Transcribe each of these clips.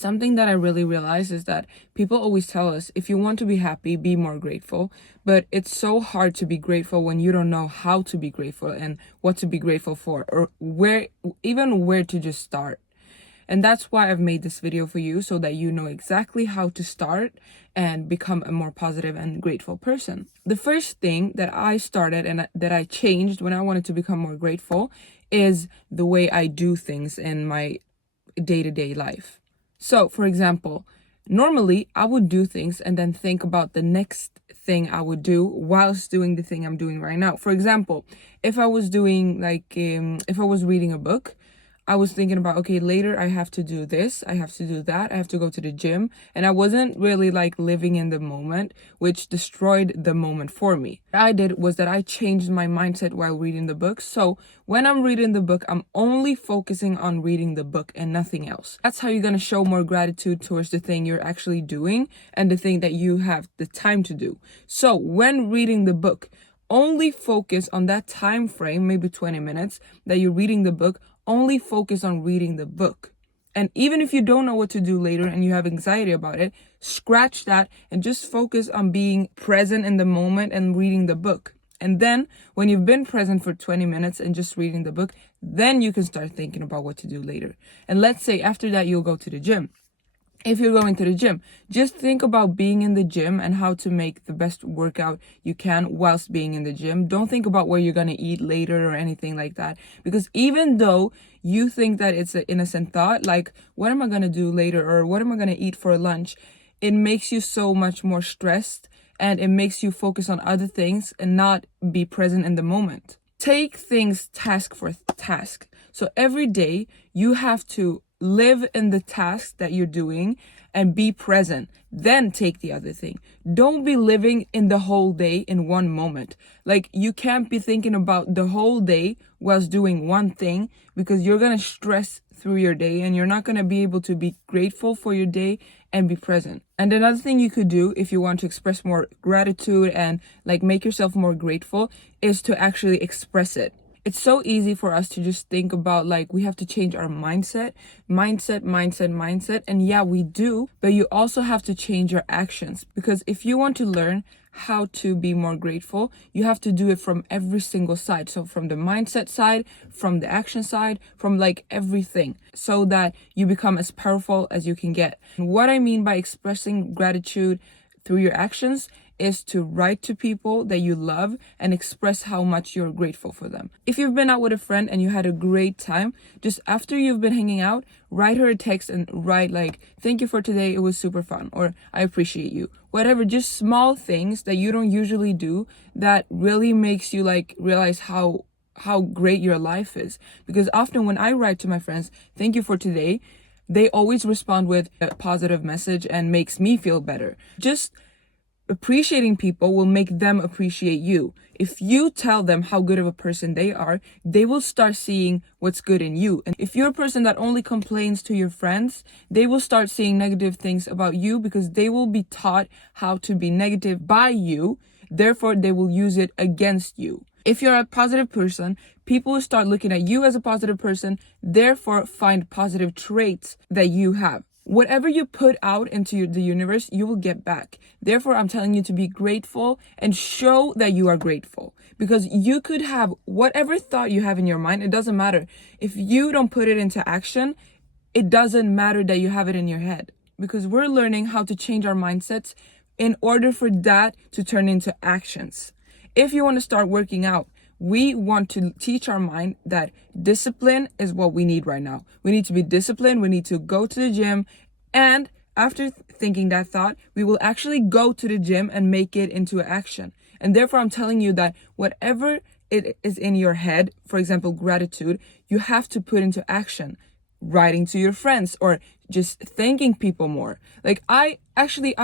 Something that I really realized is that people always tell us, if you want to be happy, be more grateful. But it's so hard to be grateful when you don't know how to be grateful and what to be grateful for, or where to just start. And that's why I've made this video for you, so that you know exactly how to start and become a more positive and grateful person. The first thing that I started and that I changed when I wanted to become more grateful is the way I do things in my day-to-day life. So, for example, normally I would do things and then think about the next thing I would do whilst doing the thing I'm doing right now. For example, if I was doing if I was reading a book, I was thinking about, okay, later I have to do this, I have to do that, I have to go to the gym. And I wasn't really living in the moment, which destroyed the moment for me. What I did was that I changed my mindset while reading the book. So when I'm reading the book, I'm only focusing on reading the book and nothing else. That's how you're going to show more gratitude towards the thing you're actually doing and the thing that you have the time to do. So when reading the book, only focus on that time frame, maybe 20 minutes that you're reading the book. Only focus on reading the book. And even if you don't know what to do later and you have anxiety about it, scratch that and just focus on being present in the moment and reading the book. And then when you've been present for 20 minutes and just reading the book, then you can start thinking about what to do later. And let's say after that, you'll go to the gym. If you're going to the gym, just think about being in the gym and how to make the best workout you can whilst being in the gym. Don't think about what you're going to eat later or anything like that. Because even though you think that it's an innocent thought, like, what am I going to do later or what am I going to eat for lunch? It makes you so much more stressed and it makes you focus on other things and not be present in the moment. Take things task for task. So every day you have to live in the task that you're doing and be present. Then take the other thing. Don't be living in the whole day in one moment. You can't be thinking about the whole day whilst doing one thing, because you're going to stress through your day and you're not going to be able to be grateful for your day and be present. And another thing you could do if you want to express more gratitude and make yourself more grateful is to actually express it. It's so easy for us to just think about we have to change our mindset. And yeah, we do, but you also have to change your actions, because if you want to learn how to be more grateful, you have to do it from every single side. So from the mindset side, from the action side, from everything, so that you become as powerful as you can get. And what I mean by expressing gratitude through your actions is to write to people that you love and express how much you're grateful for them. If you've been out with a friend and you had a great time, just after you've been hanging out, write her a text and write thank you for today, it was super fun, or I appreciate you. Whatever, just small things that you don't usually do that really makes you realize how great your life is. Because often when I write to my friends, thank you for today, they always respond with a positive message and makes me feel better. Just appreciating people will make them appreciate you. If you tell them how good of a person they are, they will start seeing what's good in you. And if you're a person that only complains to your friends, they will start seeing negative things about you, because they will be taught how to be negative by you. Therefore, they will use it against you. If you're a positive person, people will start looking at you as a positive person, therefore find positive traits that you have. Whatever you put out into the universe, you will get back. Therefore, I'm telling you to be grateful and show that you are grateful, because you could have whatever thought you have in your mind. It doesn't matter. If you don't put it into action, it doesn't matter that you have it in your head, because we're learning how to change our mindsets in order for that to turn into actions. If you want to start working out, we want to teach our mind that discipline is what we need right now. We need to be disciplined. We need to go to the gym. And after thinking that thought, we will actually go to the gym and make it into action. And therefore, I'm telling you that whatever it is in your head, for example, gratitude, you have to put into action. Writing to your friends or just thanking people more. I've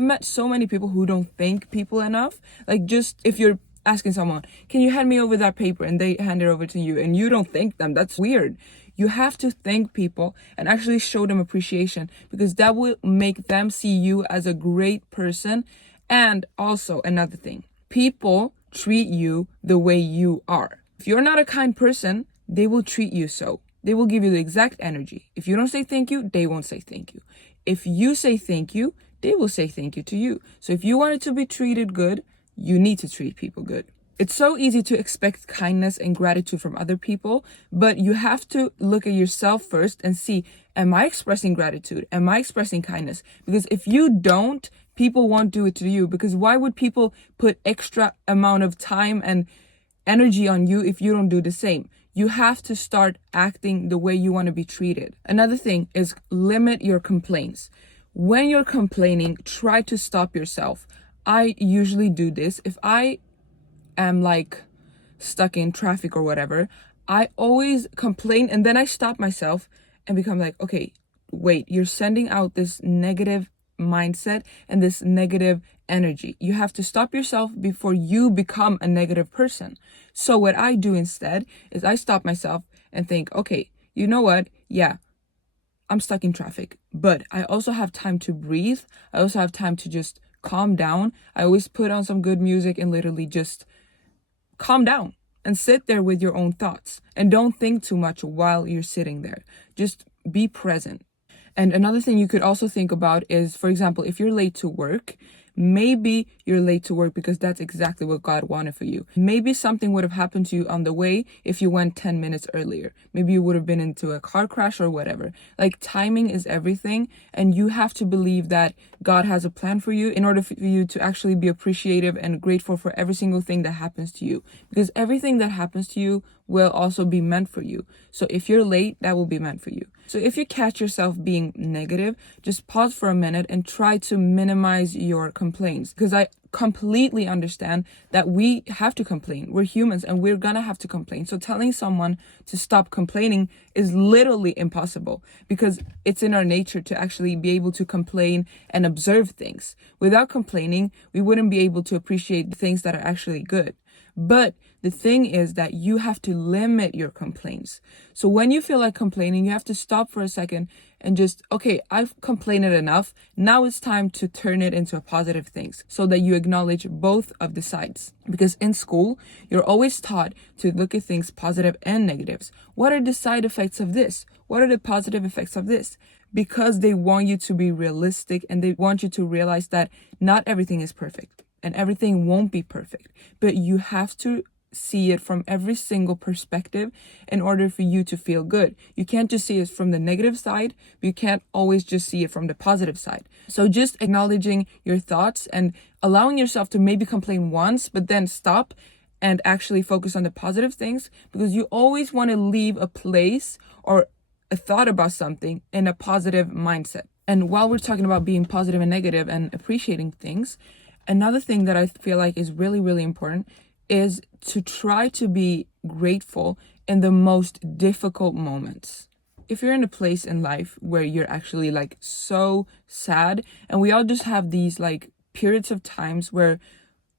met so many people who don't thank people enough. Just if you're asking someone, can you hand me over that paper, and they hand it over to you and you don't thank them, that's weird. You have to thank people and actually show them appreciation, because that will make them see you as a great person. And also another thing, people treat you the way you are. If you're not a kind person, they will treat you so. They will give you the exact energy. If you don't say thank you, they won't say thank you. if you say thank you, they will say thank you to you. So if you wanted to be treated good, you need to treat people good. It's so easy to expect kindness and gratitude from other people, but you have to look at yourself first and see, am I expressing gratitude? Am I expressing kindness? Because if you don't, people won't do it to you. Because why would people put extra amount of time and energy on you if you don't do the same? You have to start acting the way you want to be treated. Another thing is limit your complaints. When you're complaining, try to stop yourself. I usually do this. If I am like stuck in traffic or whatever, I always complain and then I stop myself and become like, okay, wait, you're sending out this negative mindset and this negative energy. You have to stop yourself before you become a negative person. So what I do instead is I stop myself and think, okay, you know what? Yeah, I'm stuck in traffic, but I also have time to breathe. I also have time to just calm down. I always put on some good music and literally just calm down and sit there with your own thoughts and don't think too much while you're sitting there. Just be present. And another thing you could also think about is, for example, if you're late to work, maybe you're late to work because that's exactly what God wanted for you. Maybe something would have happened to you on the way if you went 10 minutes earlier. Maybe you would have been into a car crash or whatever. Like, timing is everything, and you have to believe that God has a plan for you in order for you to actually be appreciative and grateful for every single thing that happens to you. Because everything that happens to you will also be meant for you. So if you're late, that will be meant for you. So if you catch yourself being negative, just pause for a minute and try to minimize your complaints. Because I completely understand that we have to complain. We're humans and we're gonna have to complain. So telling someone to stop complaining is literally impossible because it's in our nature to actually be able to complain and observe things. Without complaining, we wouldn't be able to appreciate the things that are actually good. But the thing is that you have to limit your complaints. So when you feel like complaining, you have to stop for a second and just, okay, I've complained enough. Now it's time to turn it into positive things so that you acknowledge both of the sides. Because in school, you're always taught to look at things positive and negatives. What are the side effects of this? What are the positive effects of this? Because they want you to be realistic and they want you to realize that not everything is perfect. And everything won't be perfect, but you have to see it from every single perspective in order for you to feel good. You can't just see it from the negative side, but you can't always just see it from the positive side. So just acknowledging your thoughts and allowing yourself to maybe complain once, but then stop and actually focus on the positive things, because you always want to leave a place or a thought about something in a positive mindset. And while we're talking about being positive and negative and appreciating things, another thing that I feel like is really, really important is to try to be grateful in the most difficult moments. If you're in a place in life where you're actually like so sad, and we all just have these like periods of times where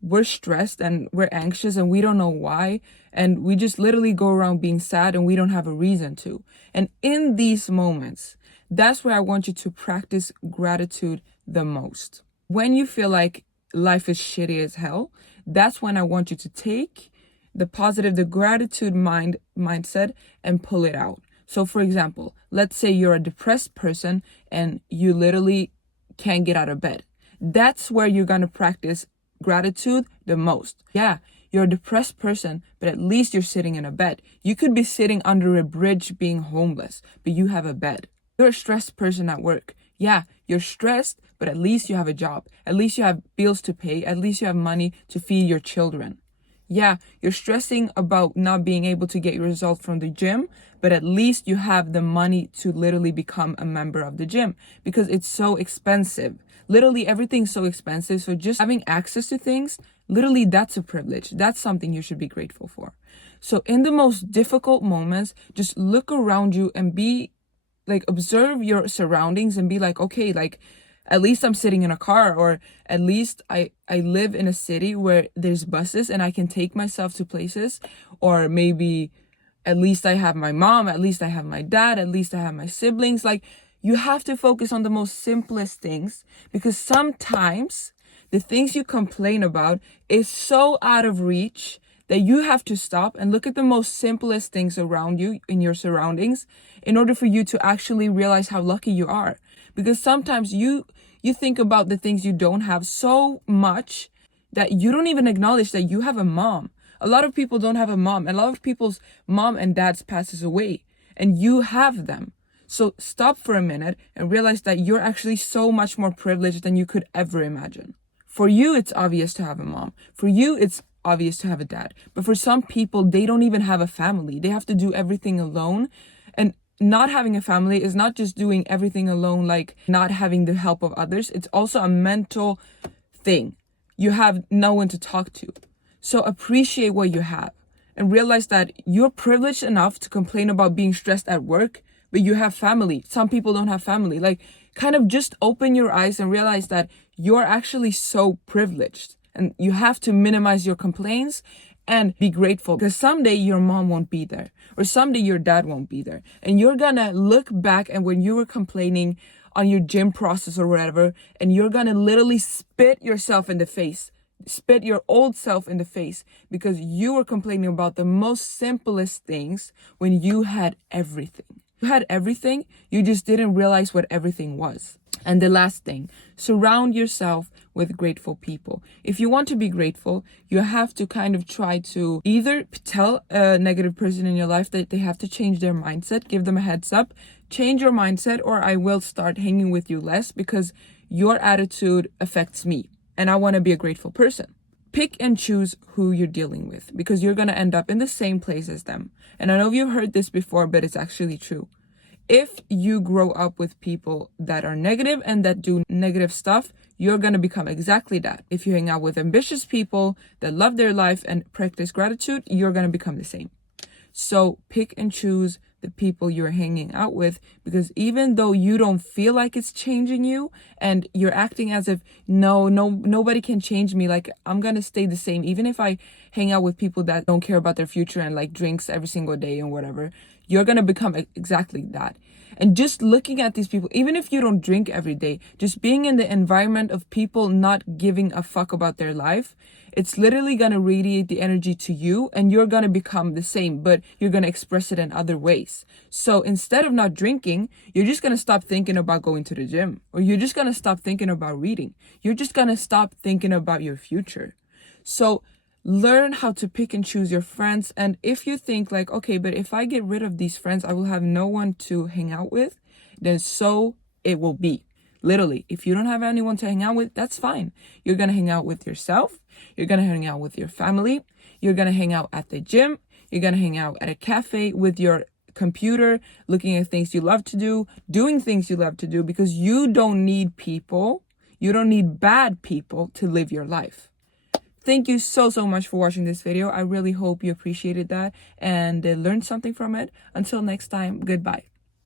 we're stressed and we're anxious and we don't know why, and we just literally go around being sad and we don't have a reason to. And in these moments, that's where I want you to practice gratitude the most. When you feel like life is shitty as hell, that's when I want you to take the positive, the gratitude mindset and pull it out. So for example, let's say you're a depressed person and you literally can't get out of bed. That's where you're going to practice gratitude the most. Yeah, you're a depressed person, but at least you're sitting in a bed. You could be sitting under a bridge being homeless, but you have a bed. You're a stressed person at work. Yeah, you're stressed, but at least you have a job. At least you have bills to pay. At least you have money to feed your children. Yeah, you're stressing about not being able to get your results from the gym, but at least you have the money to literally become a member of the gym because it's so expensive. Literally everything's so expensive. So just having access to things, literally that's a privilege. That's something you should be grateful for. So in the most difficult moments, just look around you and observe your surroundings and be like, okay, like at least I'm sitting in a car, or at least I live in a city where there's buses and I can take myself to places, or maybe at least I have my mom, at least I have my dad, at least I have my siblings. Like, you have to focus on the most simplest things, because sometimes the things you complain about is so out of reach that you have to stop and look at the most simplest things around you in your surroundings in order for you to actually realize how lucky you are. Because sometimes you think about the things you don't have so much that you don't even acknowledge that you have a mom. A lot of people don't have a mom. A lot of people's mom and dads passes away, and you have them. So stop for a minute and realize that you're actually so much more privileged than you could ever imagine. For you, it's obvious to have a mom. For you, it's obvious to have a dad. But for some people, they don't even have a family. They have to do everything alone. And not having a family is not just doing everything alone, like not having the help of others. It's also a mental thing. You have no one to talk to. So appreciate what you have and realize that you're privileged enough to complain about being stressed at work, but you have family. Some people don't have family. Like, kind of just open your eyes and realize that you're actually so privileged, and you have to minimize your complaints and be grateful, because someday your mom won't be there, or someday your dad won't be there, and you're gonna look back and when you were complaining on your gym process or whatever, and you're gonna literally spit yourself in the face, spit your old self in the face, because you were complaining about the most simplest things when you had everything. You had everything, you just didn't realize what everything was. And the last thing, surround yourself with grateful people. If you want to be grateful, you have to kind of try to either tell a negative person in your life that they have to change their mindset, give them a heads up, change your mindset, or I will start hanging with you less because your attitude affects me and I want to be a grateful person. Pick and choose who you're dealing with, because you're going to end up in the same place as them. And I know you've heard this before, but it's actually true. If you grow up with people that are negative and that do negative stuff, you're going to become exactly that. If you hang out with ambitious people that love their life and practice gratitude, you're going to become the same. So pick and choose the people you're hanging out with, because even though you don't feel like it's changing you and you're acting as if nobody can change me, like I'm going to stay the same, even if I hang out with people that don't care about their future and like drinks every single day and whatever, you're going to become exactly that. And just looking at these people, even if you don't drink every day, just being in the environment of people not giving a fuck about their life, it's literally going to radiate the energy to you, and you're going to become the same, but you're going to express it in other ways. So instead of not drinking, you're just going to stop thinking about going to the gym, or you're just going to stop thinking about reading. You're just going to stop thinking about your future. So learn how to pick and choose your friends. And if you think like, okay, but if I get rid of these friends, I will have no one to hang out with, then so it will be. Literally, if you don't have anyone to hang out with, that's fine. You're going to hang out with yourself. You're going to hang out with your family. You're going to hang out at the gym. You're going to hang out at a cafe with your computer, looking at things you love to do, doing things you love to do, because you don't need people. You don't need bad people to live your life. Thank you so much for watching this video. I really hope you appreciated that and learned something from it. Until next time, goodbye.